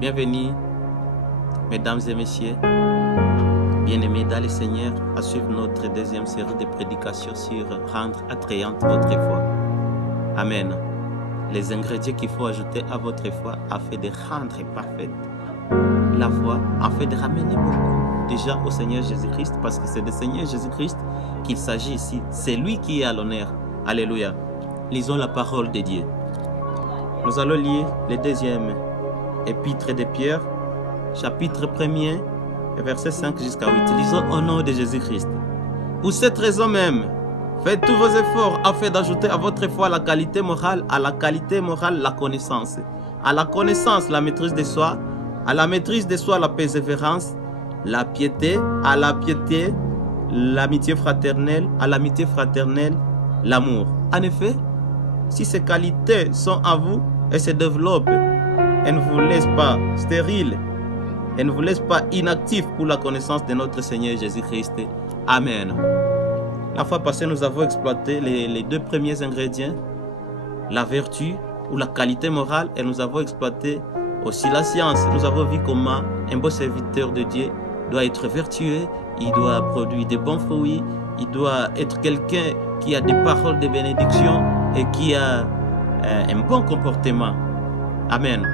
Bienvenue, mesdames et messieurs, bien-aimés dans le Seigneur, à suivre notre deuxième série de prédications sur rendre attrayante votre foi. Amen. Les ingrédients qu'il faut ajouter à votre foi afin de rendre parfaite la foi, afin de ramener beaucoup déjà au Seigneur Jésus-Christ, parce que c'est du Seigneur Jésus-Christ qu'il s'agit ici. C'est lui qui est à l'honneur. Alléluia. Lisons la parole de Dieu. Nous allons lire le deuxième épître de Pierre, chapitre 1er, verset 5 jusqu'à 8. Lisons au nom de Jésus-Christ. Pour cette raison même, faites tous vos efforts afin d'ajouter à votre foi la qualité morale, à la qualité morale la connaissance, à la connaissance la maîtrise de soi, à la maîtrise de soi la persévérance, la piété, à la piété l'amitié fraternelle, à l'amitié fraternelle l'amour. En effet, si ces qualités sont à vous et se développent, elles ne vous laissent pas stériles, elles ne vous laissent pas inactifs pour la connaissance de notre Seigneur Jésus-Christ. Amen. La fois passée, nous avons exploité les deux premiers ingrédients, la vertu ou la qualité morale, et nous avons exploité aussi la science. Nous avons vu comment un beau serviteur de Dieu doit être vertueux, il doit produire de bons fruits, il doit être quelqu'un qui a des paroles de bénédiction et qui a un bon comportement. Amen.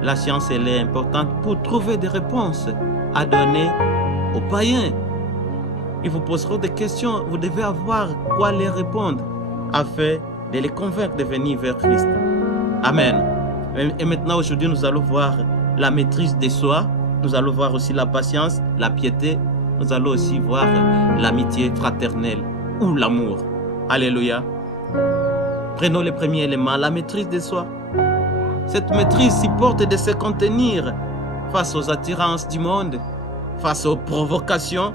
La science, elle est importante pour trouver des réponses à donner aux païens. Ils vous poseront des questions, vous devez avoir quoi les répondre afin de les convaincre de venir vers Christ. Amen. Et maintenant, aujourd'hui, nous allons voir la maîtrise de soi, nous allons voir aussi la patience, la piété, nous allons aussi voir l'amitié fraternelle ou l'amour. Alléluia. Prenons le premier élément, la maîtrise de soi. Cette maîtrise supporte de se contenir face aux attirances du monde, face aux provocations,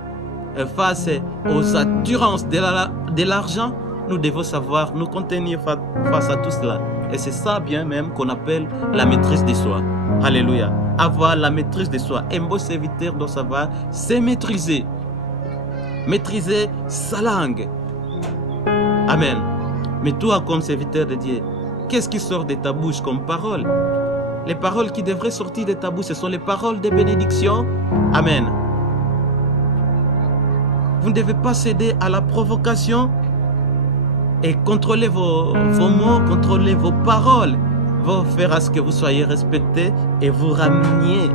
face aux attirances de l'argent. Nous devons savoir nous contenir face à tout cela. Et c'est ça bien même qu'on appelle la maîtrise de soi. Alléluia. Avoir la maîtrise de soi. Un beau serviteur doit savoir se maîtriser. Maîtriser sa langue. Amen. Mais toi, comme serviteur de Dieu, qu'est-ce qui sort de ta bouche comme parole? Les paroles qui devraient sortir de ta bouche, ce sont les paroles de bénédiction. Amen. Vous ne devez pas céder à la provocation et contrôler vos mots, contrôler vos paroles, va faire à ce que vous soyez respectés et vous rameniez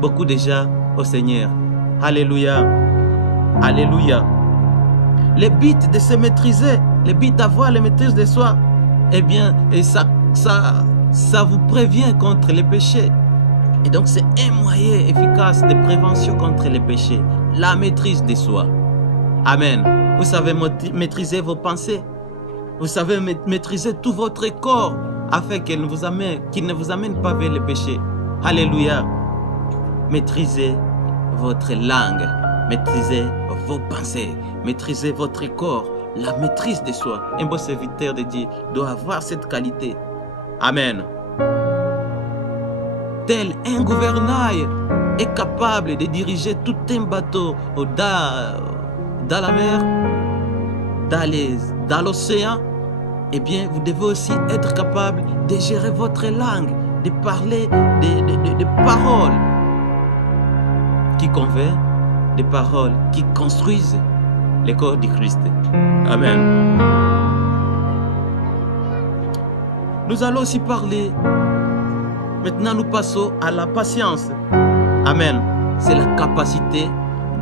beaucoup déjà au Seigneur. Alléluia. Alléluia. Le but de se maîtriser, le but d'avoir la maîtrise de soi, eh bien, et ça vous prévient contre les péchés. Et donc, c'est un moyen efficace de prévention contre les péchés. La maîtrise de soi. Amen. Vous savez maîtriser vos pensées. Vous savez maîtriser tout votre corps afin qu'il ne vous amène pas vers le péché. Alléluia. Maîtrisez votre langue. Maîtrisez vos pensées. Maîtrisez votre corps. La maîtrise de soi. Un beau serviteur de Dieu doit avoir cette qualité. Amen. Tel un gouvernail est capable de diriger tout un bateau dans la mer, dans l'océan, eh bien, vous devez aussi être capable de gérer votre langue, de parler des paroles qui convainquent, des paroles qui construisent le corps du Christ. Amen. Nous allons aussi parler, maintenant nous passons à la patience. Amen. C'est la capacité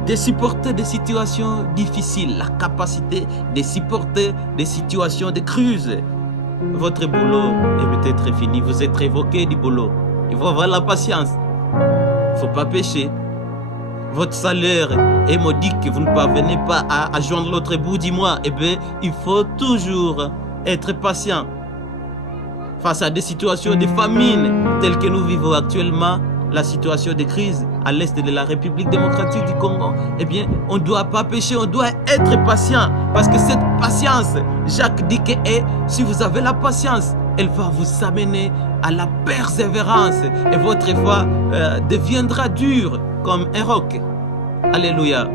de supporter des situations difficiles, la capacité de supporter des situations de crise. Votre boulot est peut-être fini, vous êtes révoqué du boulot. Il faut avoir la patience. Il ne faut pas pécher. Votre salaire est modique, vous ne parvenez pas à joindre l'autre bout du mois. Eh bien, il faut toujours être patient. Face à des situations de famine telles que nous vivons actuellement, la situation de crise à l'est de la République démocratique du Congo, eh bien, on ne doit pas pécher, on doit être patient. Parce que cette patience, Jacques dit que si vous avez la patience, elle va vous amener à la persévérance. Et votre foi deviendra dure comme un roc. Alléluia.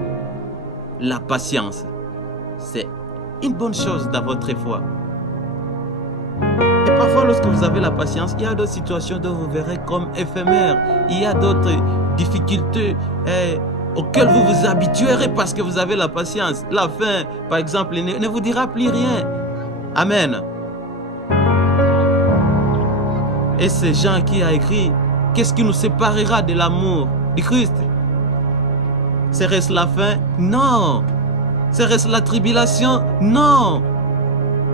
La patience, c'est une bonne chose dans votre foi. Et Parfois, lorsque vous avez la patience, il y a d'autres situations dont vous verrez comme éphémères. Il y a d'autres difficultés auxquelles vous vous habituerez parce que vous avez la patience. La fin, par exemple, ne vous dira plus rien. Amen. Et c'est Jean qui a écrit, qu'est-ce qui nous séparera de l'amour du Christ? Serait-ce la faim? Non. Serait-ce la tribulation? Non.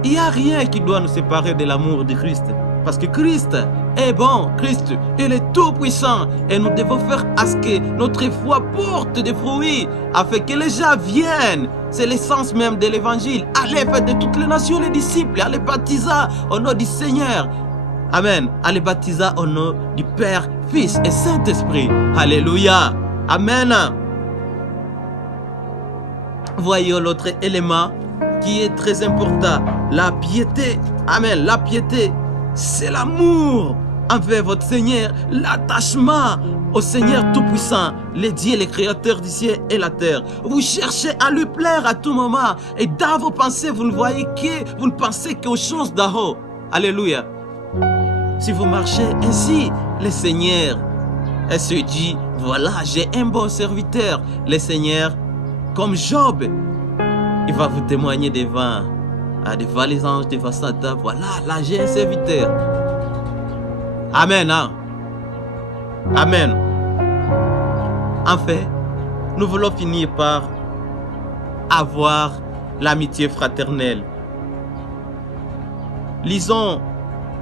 Il n'y a rien qui doit nous séparer de l'amour de Christ. Parce que Christ est bon, Christ, il est tout puissant. Et nous devons faire à ce que notre foi porte des fruits, afin que les gens viennent. C'est l'essence même de l'évangile. Allez, faites de toutes les nations les disciples, allez baptiser au nom du Seigneur. Amen. Allez baptiser au nom du Père, Fils et Saint-Esprit. Alléluia. Amen. Voyons l'autre élément qui est très important. La piété. Amen. La piété, c'est l'amour envers votre Seigneur. L'attachement au Seigneur Tout-Puissant, le Dieu, le Créateur du ciel et la terre. Vous cherchez à lui plaire à tout moment. Et dans vos pensées, vous ne voyez que, vous ne pensez qu'aux choses d'en haut. Alléluia. Si vous marchez ainsi, le Seigneur se dit, voilà, j'ai un bon serviteur. Le Seigneur, comme Job, il va vous témoigner devant les anges, devant Satan. Voilà, là j'ai un serviteur. Amen. Hein? Amen. En fait, nous voulons finir par avoir l'amitié fraternelle. Lisons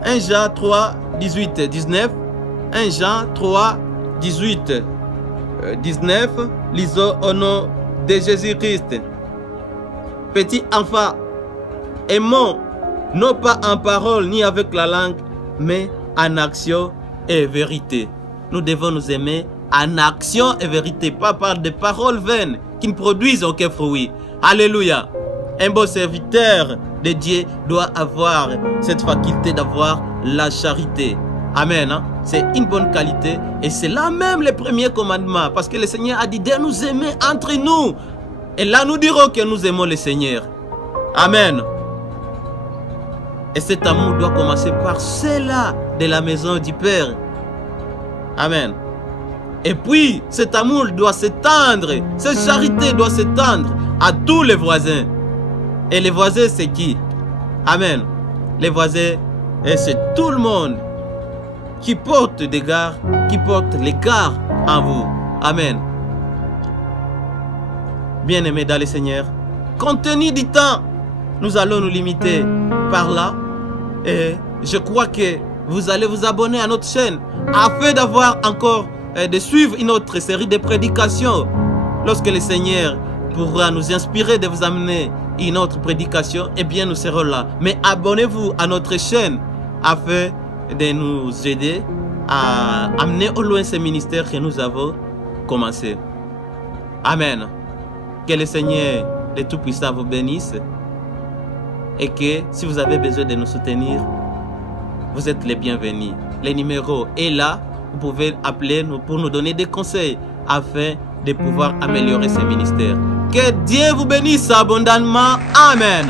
1 Jean 3, 18, 19. 1 Jean 3, 18, 19. Lisons au nom de Jésus-Christ. Petit enfant, aimons, non pas en parole ni avec la langue, mais en action et vérité. Nous devons nous aimer en action et vérité, pas par des paroles vaines qui ne produisent aucun fruit. Alléluia. Un bon serviteur de Dieu doit avoir cette faculté d'avoir la charité. Amen. Hein? C'est une bonne qualité et c'est là même le premier commandement parce que le Seigneur a dit de nous aimer entre nous. Et là nous dirons que nous aimons le Seigneur. Amen. Et cet amour doit commencer par ceux-là de la maison du Père. Amen. Et puis cet amour doit s'étendre, cette charité doit s'étendre à tous les voisins. Et les voisins, c'est qui? Amen. Les voisins, c'est tout le monde qui porte des gardes, qui porte l'égard en vous. Amen. Bien-aimés dans le Seigneur, compte tenu du temps, nous allons nous limiter par là. Et je crois que vous allez vous abonner à notre chaîne afin d'avoir encore, de suivre une autre série de prédications. Lorsque le Seigneur pourra nous inspirer de vous amener une autre prédication, eh bien nous serons là. Mais abonnez-vous à notre chaîne afin de nous aider à amener au loin ce ministère que nous avons commencé. Amen. Que le Seigneur de Tout-Puissant vous bénisse et que si vous avez besoin de nous soutenir, vous êtes les bienvenus. Le numéro est là. Vous pouvez appeler nous pour nous donner des conseils afin de pouvoir améliorer ce ministère. Que Dieu vous bénisse abondamment. Amen.